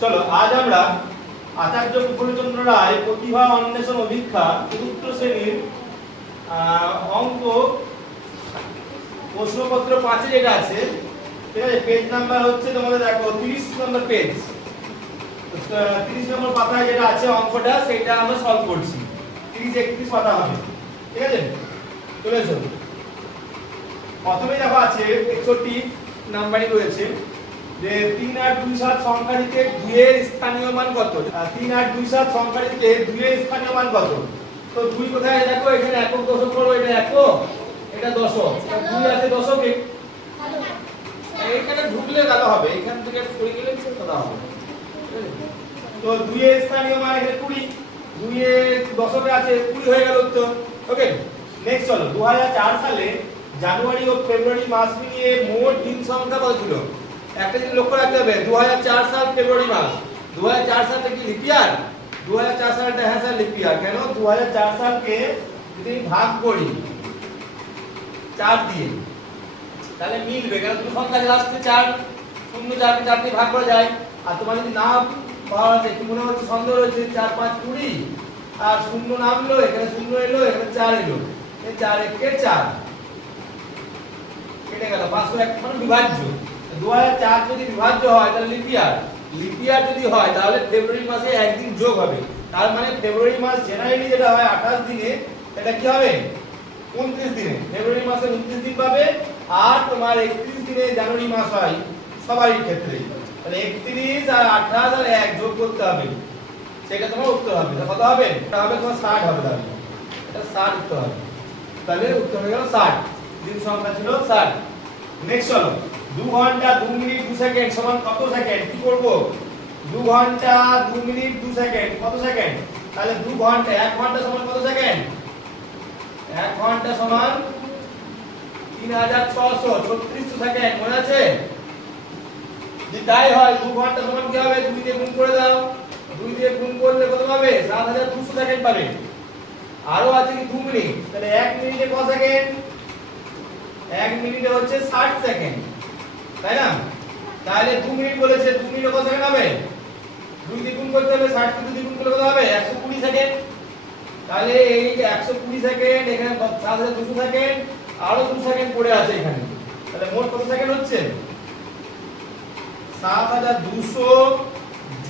চলো আজ আমরা আচার্য পূর্ণচন্দ্র রায় প্রতিভা অন্বেষণ অভিক্ষা চতুর্থ শ্রেণীর অঙ্ক প্রশ্নপত্র 5 যেটা আছে, ঠিক আছে, পেজ নাম্বার হচ্ছে তোমাদের দেখো 30 নম্বর পেজ, 30 নম্বর পাতায় যেটা আছে অঙ্কটা সেটা আমরা সলভ করছি। 30-31 পাতা হবে, ঠিক আছে। চলে এসো। প্রথমে দেখো আছে 61 নাম্বারই রয়েছে যে 3, 8, 2, 7 সংখ্যাটিতে 2 এর স্থানীয় মান কত? 3, 8, 2, 7 সংখ্যাটিতে 2 এর স্থানীয় মান কত? তো 2 কোথায় দেখো, এখানে একক দশক করো, এটা একক, এটা দশক, 2 আছে দশকে, এইখানে ঢুকলে ভালো হবে, এখান থেকে সরে গেলে ভালো হবে। তো 2 এর স্থানীয় মান এখানে 20, 2 এর দশকে আছে 20 হয়ে গেল তো। ওকে, নেক্সট চলো। 2004 সালে জানুয়ারি ও ফেব্রুয়ারি মাস মিলিয়ে মোট দিন সংখ্যা কত ছিল? একটা জিনিস লক্ষ্য রাখতে হবে, 2004 সাল ফেব্রুয়ারি মাস, 2004 সালটা কি লিপ ইয়ার? 2004 সালটা হ্যাঁ স্যার লিপ ইয়ার। কেন? 2004 সালকে যদি ভাগ করি 4 দিয়ে তাহলে মিলবে, কারণ তুমি সংখ্যা লাস্টে 4, 0 4 কে 4 দিয়ে ভাগ করা যায়। আর তোমার যদি না পাওয়া যায়, কি মনে হচ্ছে সন্দেহ রয়েছে, 4 5 20 আর 0 নামলো, এখানে 0 এলো, এখানে 4 এলো, এই 4 1 4 কেটে গেল, 501 মানে বিভাজ্য। 2004 যদি বিভাজ্য হয় তাহলে লিপ ইয়ার, লিপ ইয়ার যদি হয় তাহলে ফেব্রুয়ারি মাসে একদিন যোগ হবে। তার মানে ফেব্রুয়ারি মাস জেনারেলি যেটা হয় 28 দিনে, এটা কি হবে 29 দিনে। ফেব্রুয়ারি মাসে 29 দিন পাবে, আর তোমার 31 দিনে জানুয়ারি মাস হয় সবারই ক্ষেত্রে, তাহলে 31 আর 28 আর 1 যোগ করতে হবে, সেটা তোমার উত্তর হবে। কত হবে? এটা হবে তোমার 60 হবে, তাহলে এটা 60 উত্তর হবে। তাহলে উত্তর হয়ে গেল 60, দিন সংখ্যা ছিল 60। নেক্সট চলো। 2 ঘন্টা 2 মিনিট 2 সেকেন্ড সমান কত সেকেন্ড? কি করব? 2 ঘন্টা 2 মিনিট 2 সেকেন্ড কত সেকেন্ড? তাহলে 2 ঘন্টা 1 ঘন্টা সমান কত সেকেন্ড? 1 ঘন্টা সমান 3636 সেকেন্ড, মনে আছে? যদি তাই হয় 2 ঘন্টা সমান কি হবে? 2 দিয়ে গুণ করে দাও, 2 দিয়ে গুণ করলে কত পাবে? 7200 সেকেন্ড পাবে। আরো আছে কি 2 মিনিট, তাহলে 1 মিনিটে কত সেকেন্ড? 1 মিনিটে হচ্ছে 60 সেকেন্ড, তাই না? তাহলে 2 মিনিট বলেছে, 2 মিনিটে কত সেকেন্ড হবে? 2 দিয়ে গুণ করতে হবে, 60 কে 2 দিয়ে গুণ করলে কত হবে? 120 সেকেন্ড। তাহলে এই 120 সেকেন্ড, এখানে 7200 সেকেন্ড, আরো 2 সেকেন্ড পড়ে আছে এখানে, তাহলে মোট কত সেকেন্ড হচ্ছে? 7200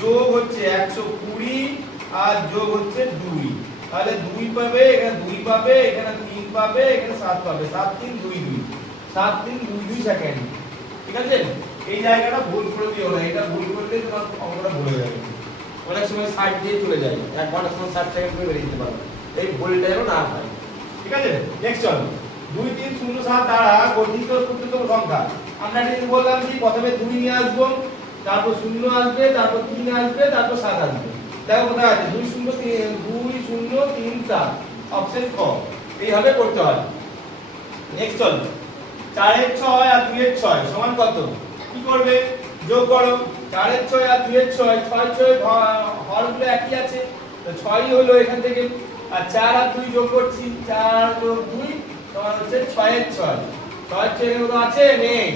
যোগ হচ্ছে 120 আর যোগ হচ্ছে 2, তাহলে 2 পাবে, এখানে 2 পাবে, এখানে 3 পাবে, এখানে 7 পাবে, 7 3 2 2, 7 3 2 2 সেকেন্ড। ঠিক আছে, এই জায়গাটা ভুল করে দিও না, এটা ভুল করলে তোমার অঙ্কটা ভুল হয়ে যাবে। অনেক সময় 60 দিয়ে চলে যায়, 1 ঘন্টা সময় 60 সেকেন্ড করে বেরিয়ে যেতে পারবে, এই ভুলটা যেন না হয়। ঠিক আছে, নেক্সট চল। 2 3 0 7 দ্বারা গঠিত ক্ষুদ্রতম সংখ্যা। আমরা এটা বললাম কি প্রথমে 2 নিয়ে আসবো, তারপর 0 আসবে, তারপর 3 আসবে, তারপর 7 আসবে। দেখো কোথায় আছে? 2 0 3 7, অপশন ক। এইভাবে করতে হয়। নেক্সট চল। 4 এর 6 আর 2 এর 6 সমান কত? কি করবে? যোগ করো। 4 এর 6 আর 2 এর 6, 6 6 হরগুলো একই আছে, তো 6ই হলো এখান থেকে। আর 4 আর 2 যোগ করছি, 4 যোগ 2 সমান হচ্ছে 6 এর 6। 6 এর 6 এর আছে নেই,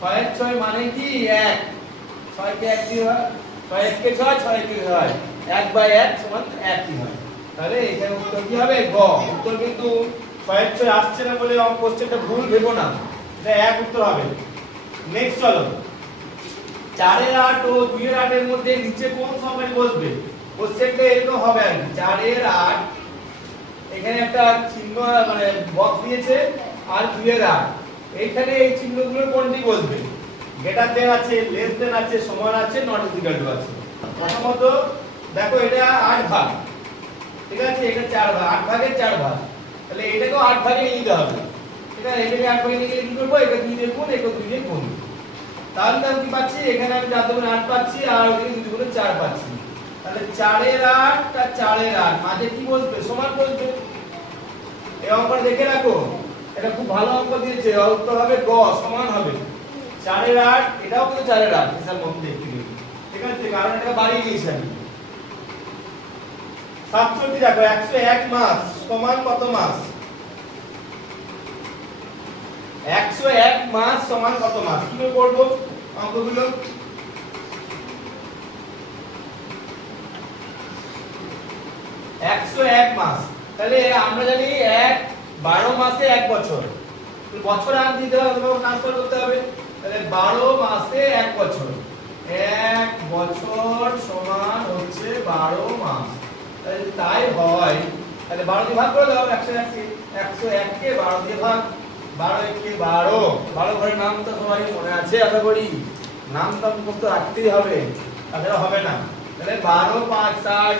6 এর 6 মানে কি 1, 6 কে 1 দিয়ে হয়, 6 1 কে 6, 6 1 কে হয়, 1/1 সমান 1 ই হয়। তাহলে এখানে উত্তর কি হবে? গ। উত্তর কিন্তু 6 এর 6 আসছে না বলে কোশ্চেনটা ভুল ভেবো না, এটা 1 উত্তর হবে। নেক্সট চলো। 4 এর 8 ও 2 এর 8 এর মধ্যে নিচে কোন সংখ্যাটি বসবে? কোশ্চেনটা এরকম হবে আর কি, 4 এর 8, এখানে একটা চিহ্ন মানে বক্স দিয়েছে, আর 2 এর 8, এইখানে এই চিহ্নগুলোর কোনটি বসবে? গ্রেটার দেন আছে, লেস দেন আছে, সমান আছে, নট ইকুয়াল টু আছে। প্রথমত দেখো এটা 8 ভাগ, ঠিক আছে, এটা 4 ভাগ, 8 ভাগের 4 ভাগ, তাহলে এটাকেও 8 ভাগে নিয়ে নিতে হবে। ঠিক আছে, এটাকে 8 ভাগে নিয়ে গেলে কি করব? এটা 2 দিয়ে গুণ, এটা 2 দিয়ে গুণ, তাহলে আমি কি পাচ্ছি? এখানে আমি 4 দুগুণে 8 পাচ্ছি, আর ওইদিকে 2 দুগুণে 4 পাচ্ছি। তাহলে 4 এর 8 আর 4 এর 8 মাঝে কি বসবে? সমান বসবে। এই অঙ্কটা দেখে রাখো, এটা খুব ভালো অঙ্ক দিয়েছে, উত্তর হবে গ, সমান হবে 4 এর 8, এটাও কিন্তু 4 এর 8 হিসাব মতো দেখতে গেলে। ঠিক আছে, কারণ এটা বাড়িয়ে দিয়েছি আমি। 67 দেখো, 101 মাস সমান কত মাস? 101 মাস সমান কত মাস? কি করব অঙ্কগুলো? 101 মাস। তাহলে আমরা জানি 12 মাসে 1 বছর। বছর আন দিতে হবে, ট্রান্সফার করতে হবে। তাহলে 12 মাসে 1 বছর, 1 বছর সমান হচ্ছে 12 মাস। তাহলে তাই হয়, তাহলে 12 দিয়ে ভাগ করে দাও। 101 কে 12 দিয়ে ভাগ, 12 কে 12 ঘরের নাম তো সবাই মনে আছে আশা করি, নাম তো মুখস্থ রাখতেই হবে, তাহলে হবে না। তাহলে 12 5 60,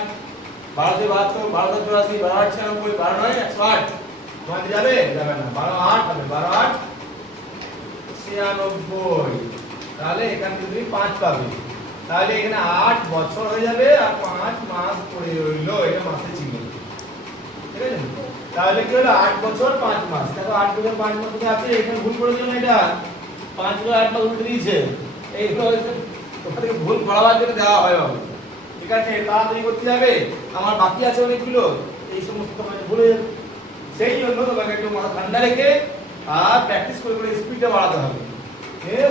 12 দিয়ে ভাগ করো, 12 84, 12 8 96, 12 9 108, তোমাদের যাবে যাবে না, 12 8 হবে, 12 8 96। তাহলে এখান থেকে তুমি 5 পাবে। তাহলে এখানে 8 বছর হয়ে যাবে আর 5 মাস পড়ে রইলো, এটা মাসে ছিল, ঠিক আছে? তাহলে কি হলো 8 বছর 5 মাস। দেখো 8 বছর 5 মাস কোথায় আছে, এখানে ভুল করেছো না, এটা 5 গুলো 8 মাস উল্টে দিয়েছে, এইগুলো তোমাদের ভুল করাবার জন্য দেওয়া হয় বাবু, ঠিক আছে? তাড়াতাড়ি করতে যাবে, আমার বাকি আছে অনেকগুলো, এই সমস্ত তোমাকে ভুলে যাবে। সেই জন্য তোমাকে একটু মাথা ঠান্ডা রেখে আর প্র্যাকটিস করে করে স্পিডটা বাড়াতে হবে,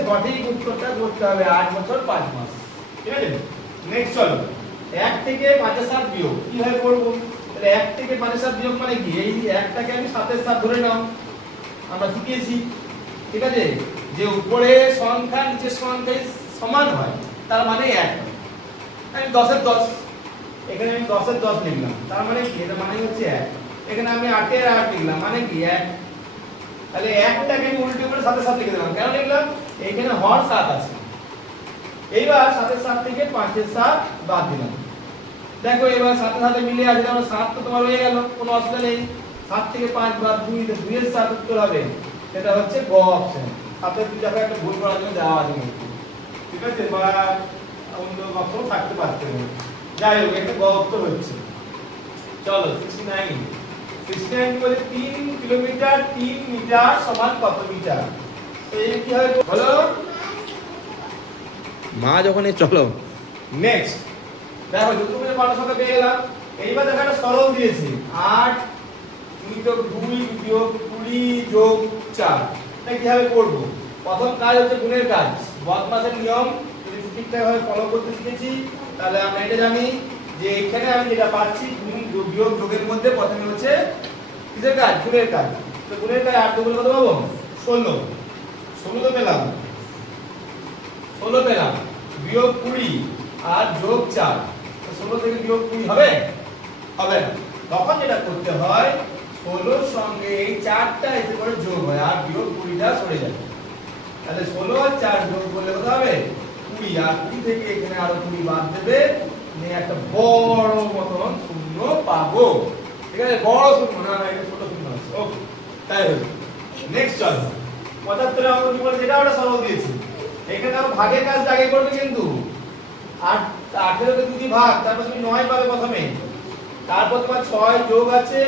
সঠিক উত্তরটা করতে হবে 8 বছর 5 মাস, ঠিক আছে? নেক্সট চলো, 1 থেকে 5 এর 7 বিয়োগ কিভাবে করব? তাহলে 1 থেকে 5 এর 7 বিয়োগ মানে কি, এই 1টাকে আমি 7 এর 7 ধরে নাও, আমরা শিখেছি, ঠিক আছে? যে উপরে সংখ্যা নিচের সংখ্যা সমান হয় তার মানে 1 হয়। আমি 10 এর 10, এখানে আমি 10 এর 10 লিখলাম, তার মানে কি, এটা মানে হচ্ছে 1। এখানে আমি 8 এর 8 লিখলাম, মানে কি 1। তাহলে 1টাকে আমি উল্টো করে 7 এর 7 লিখে দিলাম, কেন লিখলাম? এইখানে হর 7 আছে। এইবার 7 এর 7 থেকে 5 এর 7 বাদ দিলাম। দেখো এবার 7 এর 7 মিলে আছে, তাহলে 7 তো তোমার হয়ে গেল, কোনো অসুবিধা নেই। 7 থেকে 5 বাদ 2, 2 এর 7 উত্তর হবে, এটা হচ্ছে গ অপশন। আপনাদের দুই জায়গায় একটা ভুল করার জন্য দেওয়া আছে, ঠিক আছে? বা অন্য অপশন থাকতে পারতে পারে, যাই হোক একটা গ উত্তর হচ্ছে। চলো 69, 69 বলে 3 কিলোমিটার 3 মিটার সমান কত মিটার? এই কি হবে বলো মা যখন চলো। নেক্সট দেখো দুটো মিলে পাঁচ সংখ্যা পেয়ে গেলাম। এইবার দেখো একটা সরল দিয়েছি, 8 যোগ 2 যোগ 20 যোগ 4, এটা কিভাবে করব? প্রথম কাজ হচ্ছে গুণের কাজ, বদমাসের নিয়ম যদি ঠিকঠাকভাবে ফলো করতে শিখেছি তাহলে আমরা এটা জানি যে এখানে আমি যেটা পাচ্ছি গুণ বিয়োগ যোগের মধ্যে প্রথমে হচ্ছে কিসের কাজ? গুণের কাজ। তো গুণের কাজ 8 দুগুণ কত পাবো? 16, 16 তো পেলাম, 16 পেলাম, বিয়োগ 20 আর যোগ 4, তো 16 থেকে বিয়োগ 20 হবে? হবে না। তখন যেটা করতে হয় 16 এর সঙ্গে এই 4টা এসে করে যোগ হয় আর বিয়োগ 20টা সরে যায়। তাহলে 16 আর 4 যোগ করলে কত হবে? 20, আর 20 থেকে এখানে আরো 20 বাদ দেবে, নিয়ে একটা বড় মতন শূন্য পাবো, ঠিক আছে? বড় শূন্য না, এটা ছোট শূন্য আছে। ওকে, তাই হলো। নেক্সট চল 75 আমরা কি বলে, যেটা আমরা সরল দিয়েছি, এখানে আমরা ভাগের কাজটা আগে করবে কিন্তু 8 18 কে 2 দিয়ে ভাগ, তারপর তুমি 9 পাবে প্রথমে, তারপর তোমার 6 যোগ আছে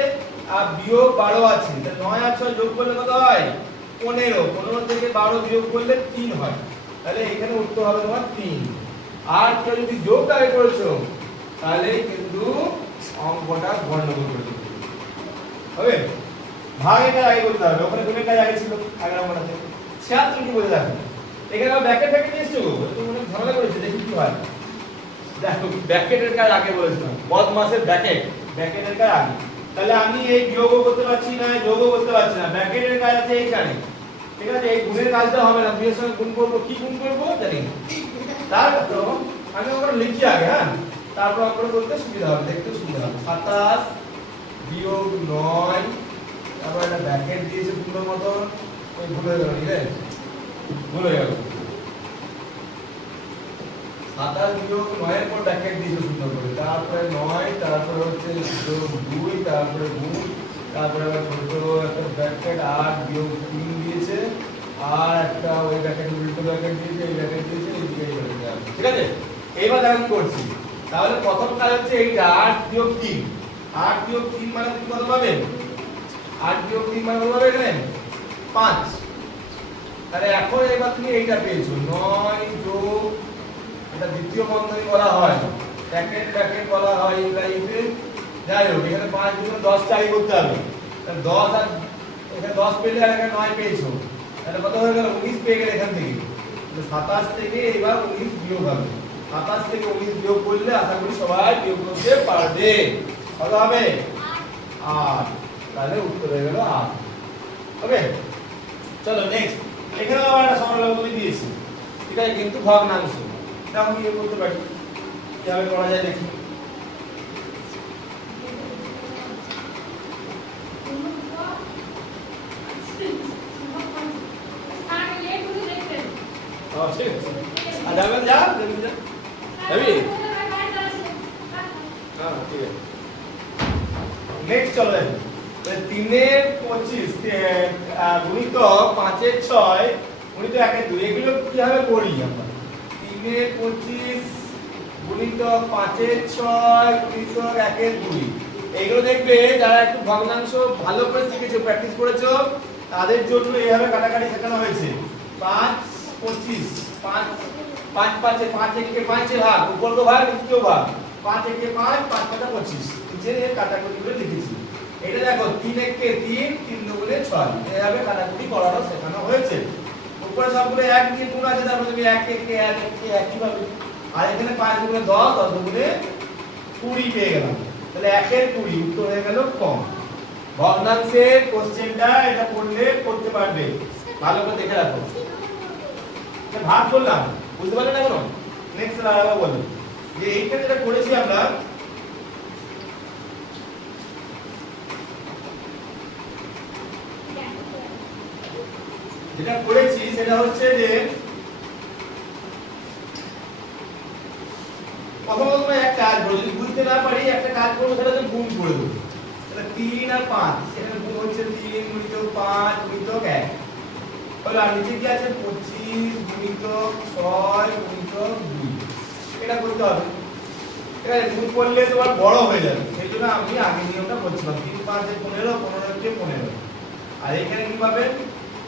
আর বিয়োগ 12 আছে, তাহলে 9 আর 6 যোগ করলে কত হয়? 15, 15 থেকে 12 বিয়োগ করলে 3 হয়, তাহলে এখানে উত্তর হবে তোমার 3। আর কেউ যদি যোগটা আগে করেছো তাহলে কিন্তু অঙ্কটা গন্ডগোল করে দিতে হবে। ভাগের আগে করতে হবে, ওখানে গুণের কাজ আগে ছিল আগের অঙ্কটাতে। সেটা তুমি কি বলে দেখো, এখানে আবার ব্র্যাকেট ব্র্যাকেট নিয়েছো, তুমি অনেক ঝামেলা করেছো, দেখি কি হয়। দেখো ব্র্যাকেটের কাজ আগে বলেছিলাম, বদমাসের ব্র্যাকেট, ব্র্যাকেটের কাজ আগে। তাহলে আমি এই বিয়োগও করতে পারছি না, যোগও করতে পারছি না, ব্র্যাকেটের কাজ আছে এইখানে, ঠিক আছে? এই গুণের কাজটা হবে না, দুইয়ের সঙ্গে গুণ করব, কি গুণ করব জানি না। তারপর আমি ওখানে লিখি আগে, হ্যাঁ, তারপর অঙ্কটা করতে সুবিধা হবে, দেখতে সুবিধা হবে। 27 বিয়োগ 9, তারপর একটা ব্র্যাকেট দিয়েছে সুন্দর মতন, ওই ভুল হয়ে গেল, ঠিক আছে? ভুল হয়ে গেল। 27 বিয়োগ 9 এর পর ব্র্যাকেট দিয়েছে সুন্দর করে, তারপরে 9, তারপরে হচ্ছে যোগ 2, তারপরে গুণ, তারপরে আবার ছোট একটা ব্র্যাকেট 8 বিয়োগ 3 দিয়েছে, আর একটা ওই ব্র্যাকেট উল্টো ব্র্যাকেট দিয়েছে, এই ব্র্যাকেট দিয়েছে, এই দিকে এই ব্র্যাকেট আছে, ঠিক আছে? এইবার দেখো কি করছি, তাহলে প্রথম কাজ হচ্ছে এইটা 8 বিয়োগ 3, 8 বিয়োগ 3 মানে তুমি কত পাবে? 8 বিয়োগ 3 মানে কত পাবে এখানে? 5। তাহলে এখন এবার তুমি এইটা পেয়েছো 9 যোগ, এটা দ্বিতীয় বন্ধনী বলা হয়, ব্র্যাকেট ব্র্যাকেট বলা হয় ইংরেজিতে। যাই হোক এখানে 5 দিয়ে 10 চাই করতে হবে, তাহলে 10 আর এখানে 10 পেলে আর এখানে 9 পেয়েছো, তাহলে কত হয়ে গেল? 19 পেয়ে গেলে এখান থেকে। তাহলে 27 থেকে এবার 19 বিয়োগ হবে, 27 থেকে 19 বিয়োগ করলে আশা করি সবাই বিয়োগ করতে পারবে। কত হবে 8, তাহলে উত্তর হয়ে গেল 8। ওকে, চলো নেক্সট। এখানে আবার একটা সরলরেখা দিয়েছি, এটা কিন্তু ভগ্নাংশ। এটা আমি কি করতে পারি, কিভাবে করা যায় দেখি। ঠিক আছে, আর যাবেন যা যাবি যাবি। হ্যাঁ ঠিক আছে, নেক্সট চলো দেখো। 3-এর 25 গুণিত 5-এর 6 গুণিত 1-এর 2, এগুলো কিভাবে করি আমরা? 3-এর 25 গুণিত 5-এর 6 গুণিত 1-এর 2, এইগুলো দেখবে যারা একটু ভগ্নাংশ ভালো করে শিখেছো, প্র্যাকটিস করেছো, তাদের জন্য এইভাবে কাটাকাটি শেখানো হয়েছে। 5 25, 5 5 5 5 5 ভাগ, উপর তো ভাগ নিচেও ভাগ, 5 1 5 5 5 25, নিচের এর কাটাকুটি করে লিখেছি। এটা দেখো 3 1 3 3 2 6, এইভাবে কাটাকুটি করানো শেখানো হয়েছে। উপরে সবগুলো 1 দিয়ে গুণ আছে, তারপর তুমি 1 1 1 1 একই ভাবে। আর এখানে 5 গুণে 10, 10 গুণে 20 পেয়ে গেলাম। তাহলে 1-এর 20 উত্তর হয়ে গেল কম। ভগ্নাংশের কোশ্চেনটা এটা করলে করতে পারবে, ভালো করে দেখে রাখো। ভাগ করলাম, বুঝতে পারলে না কেন? নেক্সট আবার বলি যে এইখানে যেটা করেছি আমরা, যেটা করেছি সেটা হচ্ছে যে প্রথমত এক কাজ করব, যদি বুঝতে না পারি একটা কাজ করব, সেটা হচ্ছে গুণ করে দেব। তাহলে 3 আর 5, এখানে গুণ হচ্ছে 3 গুণিত 5 গুণিত 1, তাহলে আর নিচে কি আছে 25 গুণিত 6 গুণিত 2, এটা করতে হবে। এটা গুণ করলে তোমার বড় হয়ে যাবে, সেই জন্য আমি আগে নিয়মটা করছিলাম। 3 5 15, 15 কে 15, আর এখানে কি পাবেন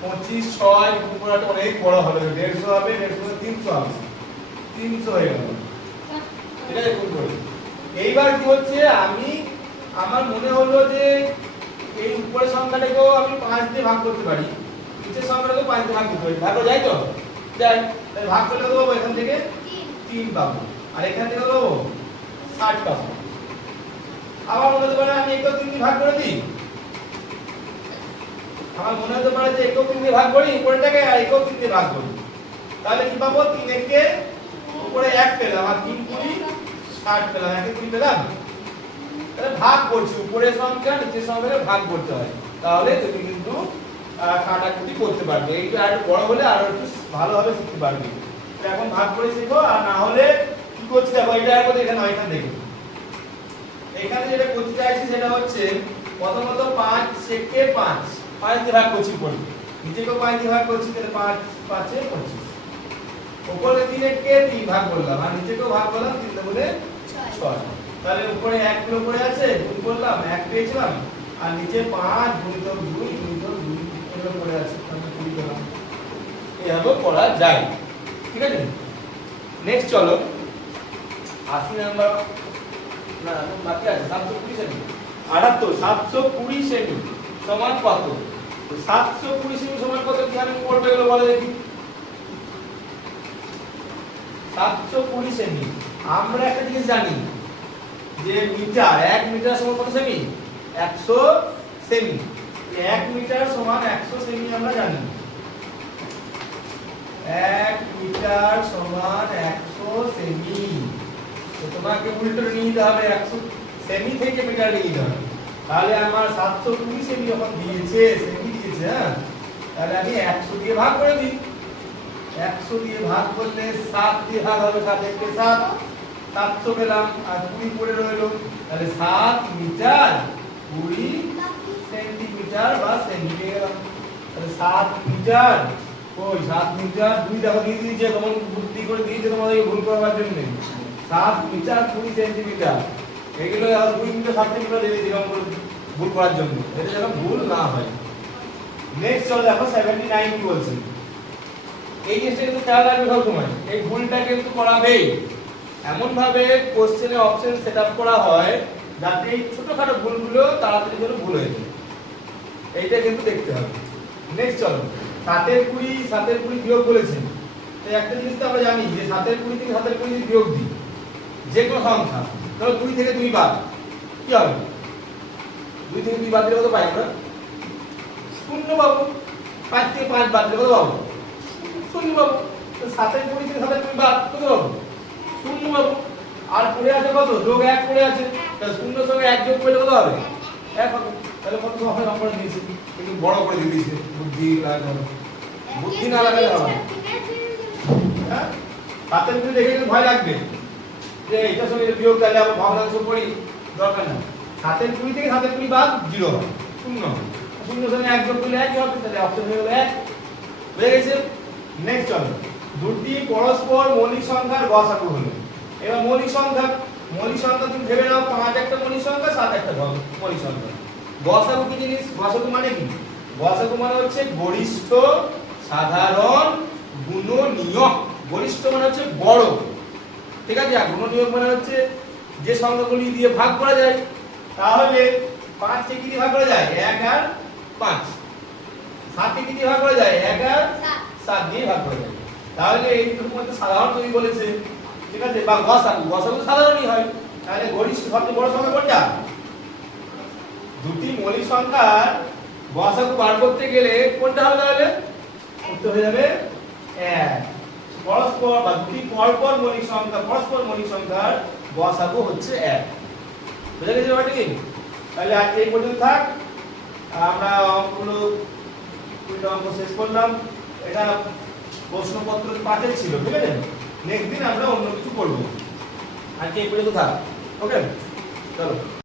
25 6 গুণ করাটা অনেক বড় হবে, 150 হবে, 150 300 হবে, 300 হয়ে গেল। ঠিক আছে, গুণ করে এইবার কি হচ্ছে, আমি আমার মনে হলো যে এই উপরের সংখ্যাটাকেও আমি 5 দিয়ে ভাগ করতে পারি, নিচের সংখ্যাটাকেও 5 দিয়ে ভাগ করতে পারি। ভাগ যায় তো যাই, তাহলে ভাগ করলে দেবো এখান থেকে 3 পাবো, আর এখান থেকে দেবো 60 পাবো। আবার মনে হতে পারে আমি একেও 3 দিয়ে ভাগ করে দিই, আমার মনে হতে পারে যে একেও 3 দিয়ে ভাগ করি উপরেটাকে, আর একেও 3 দিয়ে ভাগ করি, তাহলে কি পাবো 3 একে উপরে 1 পেলাম, আর 3 কুড়ি 60 পেলাম, 1 2 পেলাম। তাহলে ভাগ করছি, উপরের সংখ্যা নিচের সংখ্যাকে ভাগ করতে হয়, তাহলে তুমি কিন্তু কাটাকুটি করতে পারবে। এইটা আরো বড় হলে আরো একটু ভালোভাবে শিখতে পারবে। তো এখন ভাগ করে শেখো, আর না হলে কি করছি দেখো, এটা একবার এখানে হয়, এখানে দেখো। এখানে যেটা করতে চাইছি সেটা হচ্ছে প্রথমত 5 কে 5 দিয়ে ভাগ করছি উপরে, নিচেকেও 5 দিয়ে ভাগ করছি, তাহলে 5 5 এ 25, উপরে 3 কে 3 ভাগ করলাম, আর নিচেকেও ভাগ করলাম, 3 দুগুণে 6, তাহলে উপরে 1 কিলো পড়ে আছে, গুণ করলাম 1 পেয়েছিলাম, আর নিচে 5 গুণিত 2 গুণিত 2 এগুলো পড়ে আছে, তাহলে 20 পেলাম। এভাবে করা যায়, ঠিক আছে। নেক্সট চলো 80 নাম্বার, না বাকি আছে 720 সেমি, 78 720 সেমি সমান কত? 720 সেমি সমান কত কি আমি করবে এগুলো বলে দেখি। 720 সেমি, আমরা একটা জিনিস জানি যে মিটার, 1 মিটার সমান কত সেমি? 100 সেমি। 1 মিটার সমান 100 সেমি আমরা জানি, 1 মিটার সমান 100 সেমি। তো তোমাকে উল্টো নিয়ে নিতে হবে, 100 সেমি থেকে মিটার নিয়ে নিতে হবে। তাহলে আমার 720 সেমি যখন দিয়েছে, সেমি দিয়েছে, হ্যাঁ, তাহলে আমি 100 দিয়ে ভাগ করে দিই। 100 দিয়ে ভাগ করলে 7 দিয়ে ভাগ হবে, 7 1 7, 700 পেলাম, আর 20 পড়ে রইলো, তাহলে 7 মিটার 20 সেন্টিমিটার বা সেমি পেয়ে গেলাম। তাহলে 7 মিটার, ওই 7 মিটার 2 দেখো দিয়ে দিয়েছে, তখন বুদ্ধি করে দিয়েছে তোমাদেরকে ভুল করবার জন্য। 7 মিটার 20 সেন্টিমিটার, এগুলো আর 2 মিটার 7 সেন্টিমিটার দিয়ে দিলাম ভুল করার জন্য, এটা যেন ভুল না হয়। নেক্সট চলো দেখো 79 কি বলছে। এই জিনিসটা কিন্তু খেয়াল রাখবে সব সময়, এই ভুলটা কিন্তু করাবেই। এমন ভাবে কোশ্চেনে অপশন সেটআপ করা হয় যাতে এই ছোটখাটো ভুলগুলো তাড়াতাড়ি যেন ভুল হয়ে যায়, এইটা কিন্তু দেখতে হবে। নেক্সট চলো 7 এর 20 বিয়োগ বলেছেন। তো একটা জিনিস তো আমরা জানি যে 7 এর 20 থেকে 7 এর 20 বিয়োগ দিই যে কোনো সংখ্যা, ধরো 2 থেকে 2 বাদ, কি হবে? 2 থেকে 2 বাদ দিলে কত পাই আমরা? শূন্য পাবো। 5 থেকে 5 বাদ দিলে কত পাবো? শূন্য পাবো। তো 7 এর 2 থেকে 7 এর 2 বাদ কত পাবো? শূন্য পাবো। আর পড়ে আছে কত? যোগ 1 পড়ে আছে। তাহলে শূন্য সঙ্গে 1 যোগ করলে কত হবে? 1 হবে। তাহলে কত সহজ নম্বর দিয়েছে। কিন্তু বড় করে দিয়ে দিয়েছে। বুদ্ধি না লাগালে হবে না। হ্যাঁ? 7 এর 2 দেখে কিন্তু ভয় লাগবে। যে এটার সঙ্গে বিয়োগ তাহলে আবার ভগ্নাংশ করি, দরকার না। 7 এর 2 থেকে 7 এর 2 বাদ 0 হবে। শূন্য। শূন্য সঙ্গে 1 যোগ করলে 1 হবে। তাহলে অপশন হয়ে গেল 1। হয়ে গেছে। নেক্সট চলো। দুটি পরস্পর মৌলিক সংখ্যার গসাগু হলো। এবার মৌলিক সংখ্যা তুমি ভেবে নাও 5 একটা মৌলিক সংখ্যা 7 একটা মৌলিক সংখ্যা। গসাগু কি জিনিস? গসাগু মানে কি? গসাগু মানে হচ্ছে গরিষ্ঠ সাধারণ গুণনীয়ক। গরিষ্ঠ মানে হচ্ছে বড়, ঠিক আছে? আর গুণনীয়ক মানে হচ্ছে যে সংখ্যাগুলি দিয়ে ভাগ করা যায়। তাহলে 5 কে কি দিয়ে ভাগ করা যায়? 1 আর 5। 7 কে কি দিয়ে ভাগ করা যায়? 1 আর 7 দিয়ে ভাগ করা যায়। তাহলে এই মধ্যে সাধারণ তুমি বলেছে, ঠিক আছে? বা গসাগু সাধারণই হয়। তাহলে গরিষ্ঠ সবচেয়ে বড় সংখ্যা কোনটা? দুটি মৌলিক সংখ্যার গসাগু বার করতে গেলে কোনটা হবে? তাহলে উত্তর হয়ে যাবে 1। পরস্পর বা দুটি পরস্পর মৌলিক সংখ্যার গসাগু হচ্ছে 1। বুঝা গেছে ব্যাপারটা কি? তাহলে আজ এই পর্যন্ত থাক। আমরা অঙ্কগুলো 2টা অঙ্ক শেষ করলাম। এটা প্রশ্নপত্র 5 ছিল, ঠিক আছে? নেক্সট দিন আমরা অন্য কিছু করব। আজকে এই পর্যন্ত থাক। ওকে, চলো।